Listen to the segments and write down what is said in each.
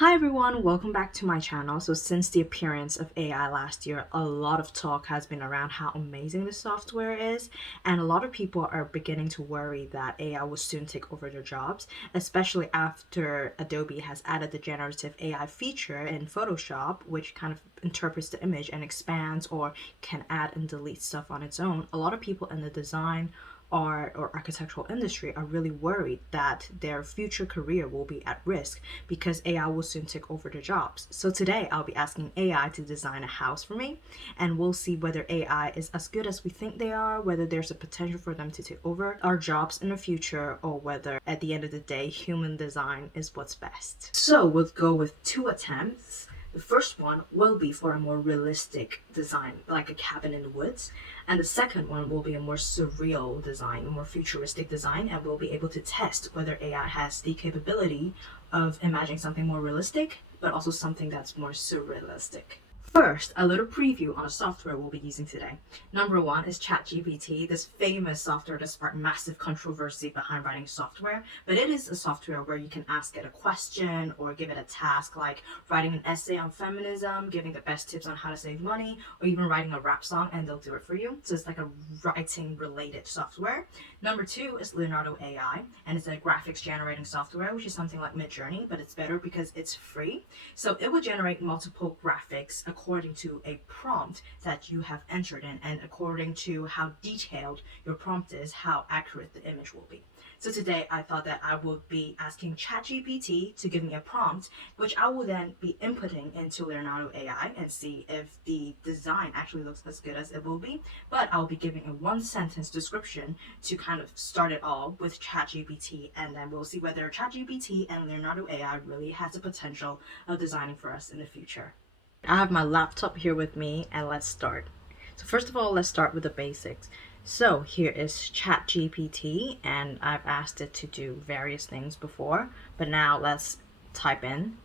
Hi everyone, welcome back to my channel. So since the appearance of AI last year, a lot of talk has been around how amazing the software is, and a lot of people are beginning to worry that AI will soon take over their jobs, especially after Adobe has added the generative AI feature in Photoshop, which kind of interprets the image and expands or can add and delete stuff on its own. A lot of people in the design art or architectural industry are really worried that their future career will be at risk because AI will soon take over their jobs. So today I'll be asking AI to design a house for me, and we'll see whether AI is as good as we think they are, whether there's a potential for them to take over our jobs in the future, or whether at the end of the day human design is what's best. So we'll go with 2 attempts. The first one will be for a more realistic design, like a cabin in the woods. And the second one will be a more surreal design, a more futuristic design, and we'll be able to test whether AI has the capability of imagining something more realistic, but also something that's more surrealistic. First, a little preview on a software we'll be using today. Number one is ChatGPT, this famous software that sparked massive controversy behind writing software, but it is a software where you can ask it a question or give it a task like writing an essay on feminism, giving the best tips on how to save money, or even writing a rap song, and they'll do it for you. So it's like a writing related software. Number two is Leonardo AI, and it's a graphics generating software, which is something like Midjourney, but it's better because it's free. So it will generate multiple graphics according to a prompt that you have entered in, and according to how detailed your prompt is, how accurate the image will be. So today I thought that I would be asking ChatGPT to give me a prompt, which I will then be inputting into Leonardo AI and see if the design actually looks as good as it will be. But I'll be giving a 1 sentence description to kind of start it all with ChatGPT, and then we'll see whether ChatGPT and Leonardo AI really has the potential of designing for us in the future. I have my laptop here with me, and let's start. So first of all, let's start with the basics. So here is ChatGPT, and I've asked it to do various things before, but now let's type in,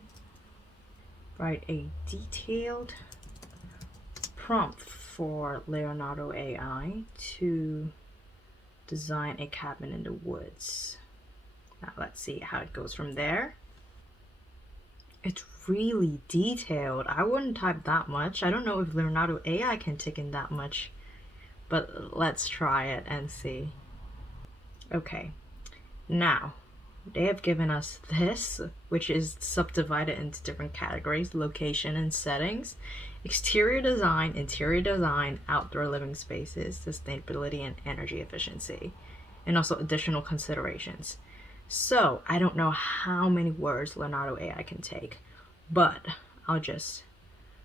write a detailed prompt for Leonardo AI to design a cabin in the woods. Now let's see how it goes from there. It's really detailed. I wouldn't type that much. I don't know if Leonardo AI can take in that much, but let's try it and see. Okay, now they have given us this, which is subdivided into different categories: location and settings, exterior design, interior design, outdoor living spaces, sustainability and energy efficiency, and also additional considerations. So I don't know how many words Leonardo AI can take, but I'll just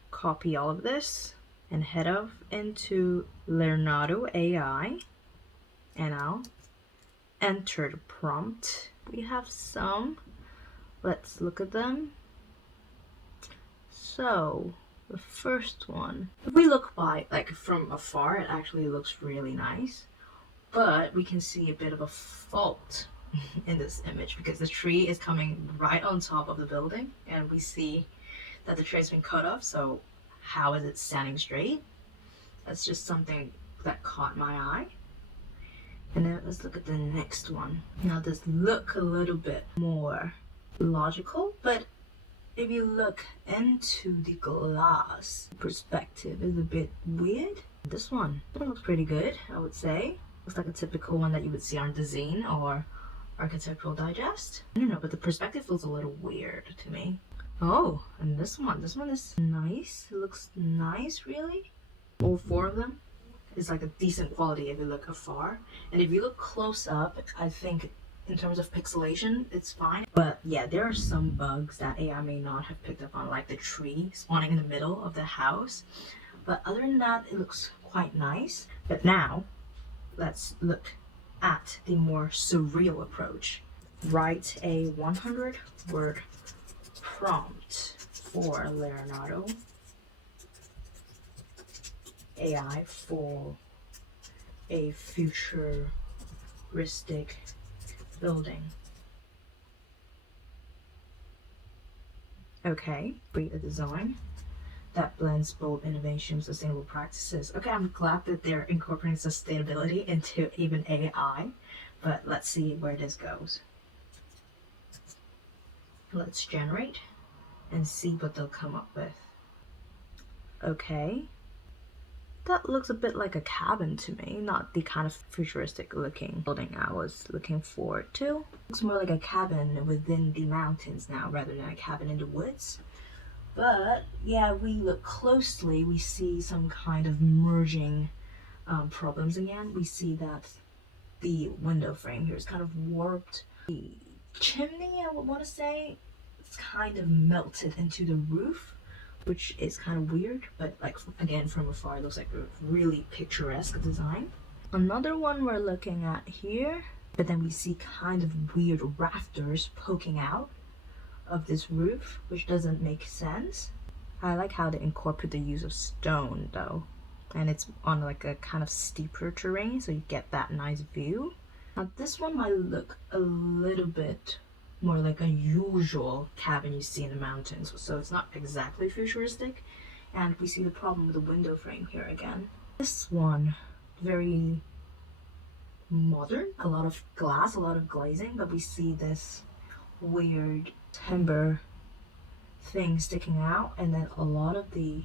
copy all of this and head off into Leonardo AI, and I'll enter the prompt. We have some. Let's look at them. So the first one, if we look by like from afar, it actually looks really nice, but we can see a bit of a fault in this image because the tree is coming right on top of the building, and we see that the tree has been cut off. So how is it standing straight? That's just something that caught my eye. And then let's look at the next one. Now this look a little bit more logical, but if you look into the glass, perspective is a bit weird. This one looks pretty good, I would say. Looks like a typical one that you would see on the Zine or Architectural Digest. I don't know, but the perspective feels a little weird to me. Oh, and this one is nice. It looks nice, really. All four of them is like a decent quality if you look afar, and if you look close up, I think in terms of pixelation it's fine. But yeah, there are some bugs that AI may not have picked up on, like the tree spawning in the middle of the house, but other than that it looks quite nice. But now let's look at the more surreal approach. Write a 100-word prompt for Leonardo AI for a futuristic building. Okay, create a design that blends both innovation and sustainable practices. Okay, I'm glad that they're incorporating sustainability into even AI, but let's see where this goes. Let's generate. and see what they'll come up with. Okay. That looks a bit like a cabin to me, not the kind of futuristic looking building I was looking forward to. Looks more like a cabin within the mountains now rather than a cabin in the woods. But yeah, we look closely, we see some kind of merging problems again. We see that the window frame here is kind of warped. The chimney, I would want to say, it's kind of melted into the roof, which is kind of weird, but like again from afar it looks like a really picturesque design. Another one we're looking at here, but then we see kind of weird rafters poking out of this roof, which doesn't make sense. I like how they incorporate the use of stone though, and it's on like a kind of steeper terrain, so you get that nice view. Now this one might look a little bit more like a usual cabin you see in the mountains, so it's not exactly futuristic, and we see the problem with the window frame here again. This one, very modern, a lot of glass, a lot of glazing, but we see this weird timber thing sticking out, and then a lot of the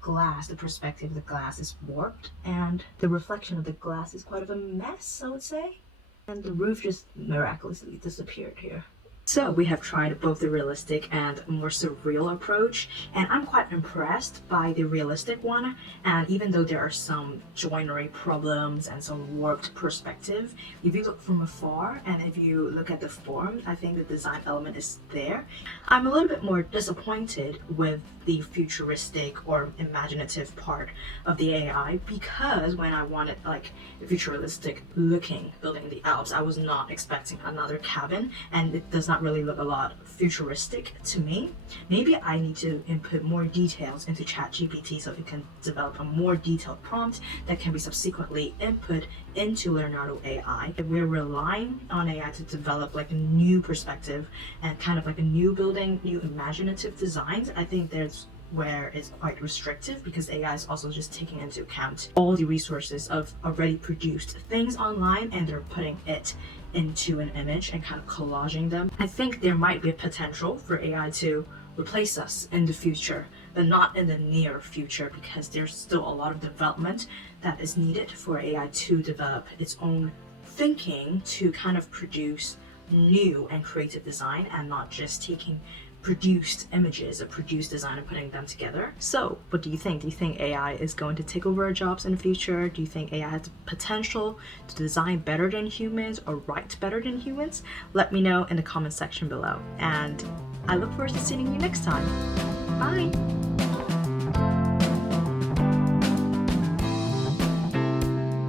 glass, the perspective of the glass is warped, and the reflection of the glass is quite of a mess, I would say, and the roof just miraculously disappeared here. So we have tried both the realistic and more surreal approach, and I'm quite impressed by the realistic one. And even though there are some joinery problems and some warped perspective, if you look from afar and if you look at the form, I think the design element is there. I'm a little bit more disappointed with the futuristic or imaginative part of the AI, because when I wanted like a futuristic looking building in the Alps, I was not expecting another cabin, and it does not really look a lot futuristic to me. Maybe I need to input more details into ChatGPT so it can develop a more detailed prompt that can be subsequently input into Leonardo AI. If we're relying on AI to develop like a new perspective and kind of like a new building, new imaginative designs, I think there's where it's quite restrictive, because AI is also just taking into account all the resources of already produced things online, and they're putting it into an image and kind of collaging them. I think there might be a potential for AI to replace us in the future, but not in the near future, because there's still a lot of development that is needed for AI to develop its own thinking to kind of produce new and creative design, and not just taking produced images or produced design and putting them together. So what do you think? Do you think AI is going to take over our jobs in the future? Do you think AI has the potential to design better than humans or write better than humans? Let me know in the comment section below, and I look forward to seeing you next time. Bye!